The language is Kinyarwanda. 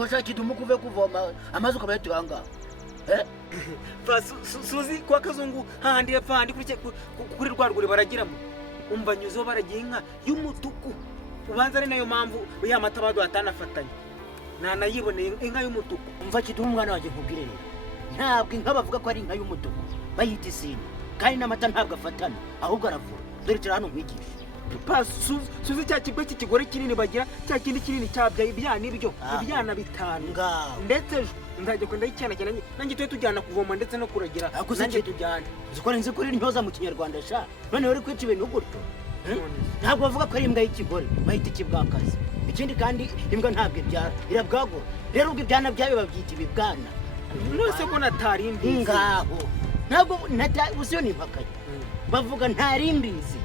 ariko shaki tumukuve kuvoma amazi ukabayatanga suzi kwa kazungu handi yapfa handi kuri rwarugure baragiramo umva nyuzo baragiye inka y'umutuku ubanza ari nayo mpamvu ya mata bado atanafatanye nanayiboneye inka y'umutuku. Umva kiduha umwana waje nkubwire rero ntabwo inka bavuga ko ari inka y'umutuku bayita isine kandi n'amata ntabwo afatana ahubwo aravura. Dore cyane hano nkwigisha suzi cya kigwe cy'ikigore kinini bagira cya kindi kinini cyabyaye ibyana ibyo ibyana 5 ndetse nzajya kwenda icyana cyane nanjye tuye tujyana kuvoma ndetse no kuragira nanjye tujyana zikora nzi kuri ntoza mu kinyarwanda sha none uri kwica ibintu gutyo ntabwo bavuga ko ari imbwa y'ikigore bayita ikibwakazi. Ikindi kandi imbwa ntabwo ibyara irabwagura rero ubwo ibyana byayo babyita ibibwana. Nose ko natarimbizi ngaho ntabwo usiyo nimpakaye bavuga ntarimbizi